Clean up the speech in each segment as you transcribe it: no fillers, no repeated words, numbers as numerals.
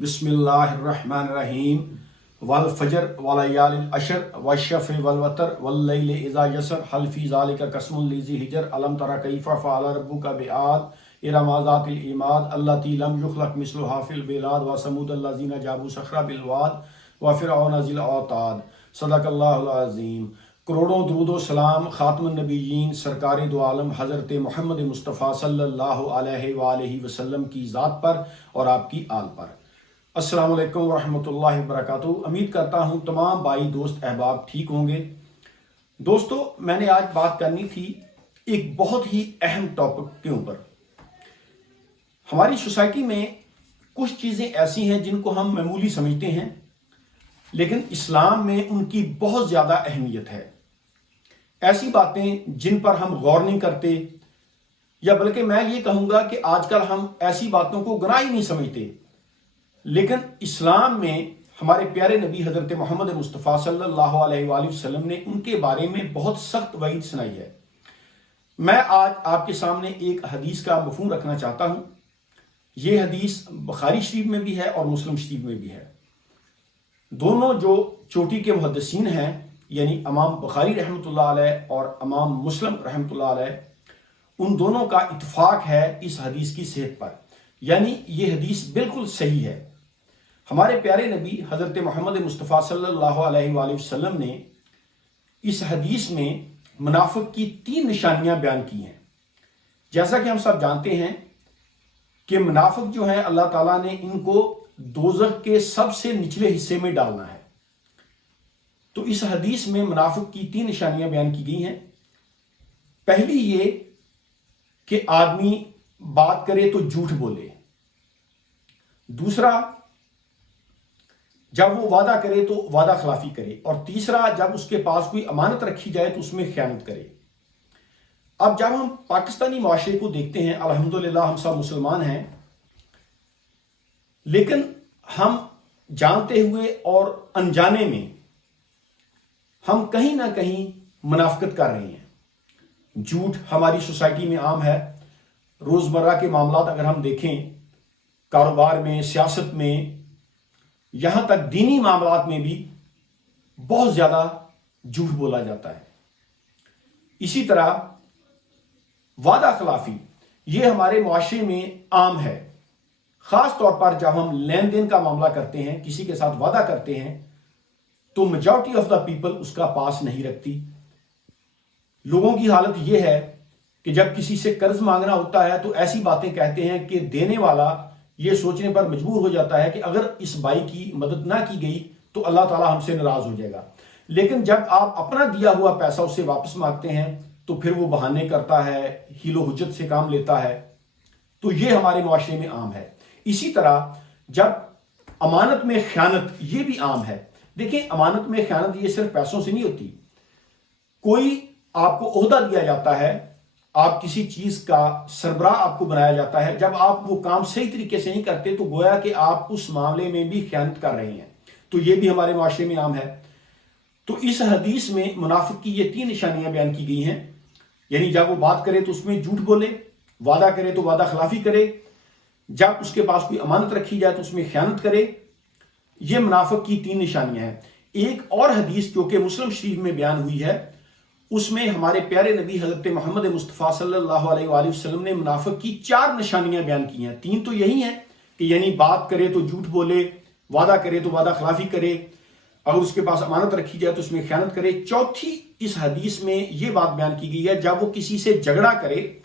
बिस्मिल्लाहिर्रहमानिर्रहीम वल-फज्र वलयालिल अशर वश्शफ़ि वल-वतर वल्लैलि इज़ा यसर हल फ़ी ज़ालिका क़स्मुन लिज़ी हिजर अलम तरा कैफ़ फ़अल रब्बुका बिआद इरम ज़ातिल इमाद अल्लती लम युख़लक़ मिस्लुहा फ़िल बिलाद व समूद अल्लज़ीना जाबू सख़रा बिल वाद व फ़िरऔन ज़िल औताद सदक़ल्लाहुल अज़ीम। करोड़ों दुरूद व सलाम ख़ातमुन नबिय्यीन सरकार दो आलम हज़रत मोहम्मद मुस्तफ़ा सल्लल्लाहु अलैहि वसल्लम की ज़ात पर और आपकी आल पर। अस्सलामु अलैकुम वरहमतुल्लाहि वबरकातुहू। उम्मीद करता हूँ तमाम भाई दोस्त अहबाब ठीक होंगे। दोस्तों, मैंने आज बात करनी थी एक बहुत ही अहम टॉपिक के ऊपर। हमारी सोसाइटी में कुछ चीज़ें ऐसी हैं जिनको हम मामूली समझते हैं, लेकिन इस्लाम में उनकी बहुत ज़्यादा अहमियत है। ऐसी बातें जिन पर हम गौर नहीं करते, या बल्कि मैं ये कहूँगा कि आजकल हम ऐसी बातों को गुनाह ही नहीं समझते, लेकिन इस्लाम में हमारे प्यारे नबी हज़रत मोहम्मद मुस्तफ़ा सल्लल्लाहु अलैहि वसल्लम ने उनके बारे में बहुत सख्त वईद सुनाई है। मैं आज आपके सामने एक हदीस का मफ़हूम रखना चाहता हूँ। ये हदीस बुखारी शरीफ में भी है और मुस्लिम शरीफ में भी है। दोनों जो चोटी के मुहद्दिसीन हैं, यानी इमाम बुखारी रहमतुल्लाह अलैह और इमाम मुस्लिम रहमतुल्लाह अलैह, उन दोनों का इत्फाक है इस हदीस की सेहत पर, यानी ये हदीस बिल्कुल सही है। हमारे प्यारे नबी हज़रत मोहम्मद मुस्तफ़ा सल्लल्लाहु अलैहि वसल्लम ने इस हदीस में मुनाफिक की 3 निशानियां बयान की हैं। जैसा कि हम सब जानते हैं कि मुनाफिक जो है, अल्लाह ताला ने इनको दोज़ख के सबसे निचले हिस्से में डालना है। तो इस हदीस में मुनाफिक की 3 निशानियां बयान की गई हैं। पहली ये कि आदमी बात करे तो झूठ बोले। दूसरा, जब वो वादा करे तो वादा खिलाफी करे। और तीसरा, जब उसके पास कोई अमानत रखी जाए तो उसमें खयानत करे। अब जब हम पाकिस्तानी माशरे को देखते हैं, अल्हम्दुलिल्लाह हम सब मुसलमान हैं, लेकिन हम जानते हुए और अनजाने में हम कहीं ना कहीं मुनाफिकत कर रहे हैं। झूठ हमारी सोसाइटी में आम है। रोजमर्रा के मामलात अगर हम देखें, कारोबार में, सियासत में, यहां तक दीनी मामलात में भी बहुत ज्यादा झूठ बोला जाता है। इसी तरह वादा खिलाफी ये हमारे मुआशरे में आम है। खास तौर पर जब हम लेन देन का मामला करते हैं, किसी के साथ वादा करते हैं, तो मेजॉरिटी ऑफ द पीपल उसका पास नहीं रखती। लोगों की हालत यह है कि जब किसी से कर्ज मांगना होता है तो ऐसी बातें कहते हैं कि देने वाला ये सोचने पर मजबूर हो जाता है कि अगर इस भाई की मदद ना की गई तो अल्लाह ताला हमसे नाराज हो जाएगा। लेकिन जब आप अपना दिया हुआ पैसा उससे वापस मांगते हैं तो फिर वो बहाने करता है, हीलो हुज्जत से काम लेता है। तो ये हमारे मुआशरे में आम है। इसी तरह जब अमानत में खयानत, ये भी आम है। देखें, अमानत में खयानत ये सिर्फ पैसों से नहीं होती। कोई आपको ओहदा दिया जाता है, आप किसी चीज का सरबराह आपको बनाया जाता है, जब आप वो काम सही तरीके से नहीं करते तो गोया कि आप उस मामले में भी खयानत कर रहे हैं। तो ये भी हमारे माशरे में आम है। तो इस हदीस में मुनाफिक की ये 3 निशानियां बयान की गई हैं, यानी जब वो बात करे तो उसमें झूठ बोले, वादा करे तो वादा खिलाफी करे, जब उसके पास कोई अमानत रखी जाए तो उसमें खयानत करे। ये मुनाफिक की 3 निशानियां हैं। एक और हदीस जो कि मुस्लिम शरीफ में बयान हुई है, उसमें हमारे प्यारे नबी हज़रत मोहम्मद मुस्तफ़ा सल्लल्लाहु अलैहि वसल्लम ने मुनाफिक की 4 निशानियां बयान की हैं। 3 तो यही हैं कि यानी बात करे तो झूठ बोले, वादा करे तो वादा खिलाफी करे, अगर उसके पास अमानत रखी जाए तो उसमें खयानत करे। चौथी इस हदीस में यह बात बयान की गई है, जब वो किसी से झगड़ा करे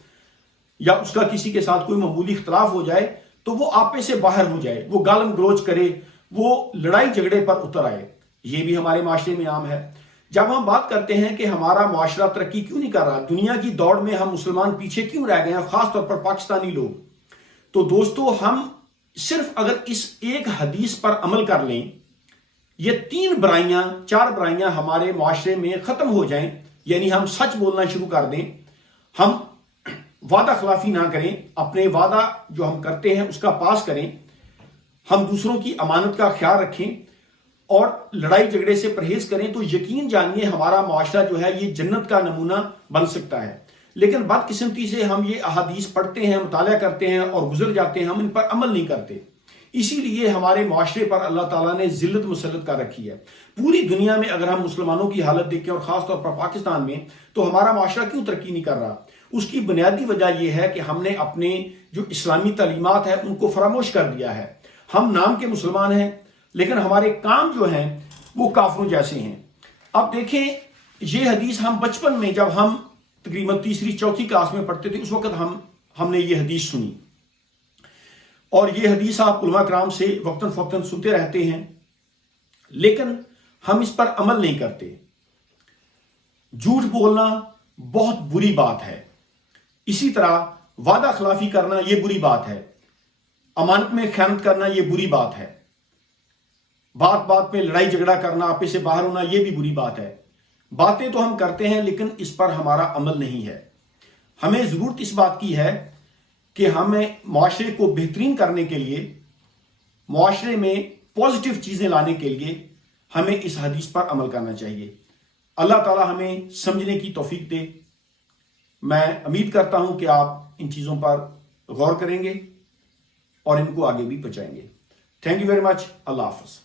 या उसका किसी के साथ कोई मामूली इख्तलाफ हो जाए तो वो आपे से बाहर हो जाए, वो गालम गलोच करे, वो लड़ाई झगड़े पर उतर आए। ये भी हमारे माशरे में आम है। जब हम बात करते हैं कि हमारा मुआशरा तरक्की क्यों नहीं कर रहा, दुनिया की दौड़ में हम मुसलमान पीछे क्यों रह गए हैं, खासतौर पर पाकिस्तानी लोग, तो दोस्तों हम सिर्फ अगर इस एक हदीस पर अमल कर लें, ये 4 बुराइयां हमारे मुआशरे में खत्म हो जाएं, यानी हम सच बोलना शुरू कर दें, हम वादा खिलाफी ना करें, अपने वादा जो हम करते हैं उसका पास करें, हम दूसरों की अमानत का ख्याल रखें और लड़ाई झगड़े से परहेज करें, तो यकीन जानिए हमारा मुआशरा जो है ये जन्नत का नमूना बन सकता है। लेकिन बदकिस्मती से हम ये अहादीस पढ़ते हैं, मुताला करते हैं और गुजर जाते हैं, हम इन पर अमल नहीं करते। اسی لیے ہمارے معاشرے پر اللہ تعالیٰ نے ذلت مسلط کر رکھی ہے. پوری دنیا میں اگر ہم مسلمانوں کی حالت دیکھیں اور خاص طور پر پاکستان میں، تو ہمارا معاشرہ کیوں ترقی نہیں کر رہا؟ اس کی بنیادی وجہ یہ ہے کہ ہم نے اپنے جو اسلامی تعلیمات ہیں ان کو فراموش کر دیا ہے. ہم نام کے مسلمان ہیں لیکن ہمارے کام جو ہیں وہ کافروں جیسے ہیں. اب دیکھیں یہ حدیث ہم بچپن میں جب ہم تقریباً تیسری چوتھی کلاس میں پڑھتے تھے اس وقت ہم نے یہ حدیث سنی، اور یہ حدیث آپ علماء کرام سے وقتاً فوقتاً سنتے رہتے ہیں، لیکن ہم اس پر عمل نہیں کرتے. جھوٹ بولنا بہت بری بات ہے، اسی طرح وعدہ خلافی کرنا یہ بری بات ہے، امانت میں خیانت کرنا یہ بری بات ہے، بات بات میں لڑائی جھگڑا کرنا، آپے سے باہر ہونا یہ بھی بری بات ہے. باتیں تو ہم کرتے ہیں لیکن اس پر ہمارا عمل نہیں ہے. ہمیں ضرورت اس بات کی ہے کہ ہمیں معاشرے کو بہترین کرنے کے لیے، معاشرے میں پازیٹیو چیزیں لانے کے لیے ہمیں اس حدیث پر عمل کرنا چاہیے. اللہ تعالی ہمیں سمجھنے کی توفیق دے. میں امید کرتا ہوں کہ آپ ان چیزوں پر غور کریں گے اور ان کو آگے بھی پہنچائیں گے. Thank you very much. اللہ حافظ.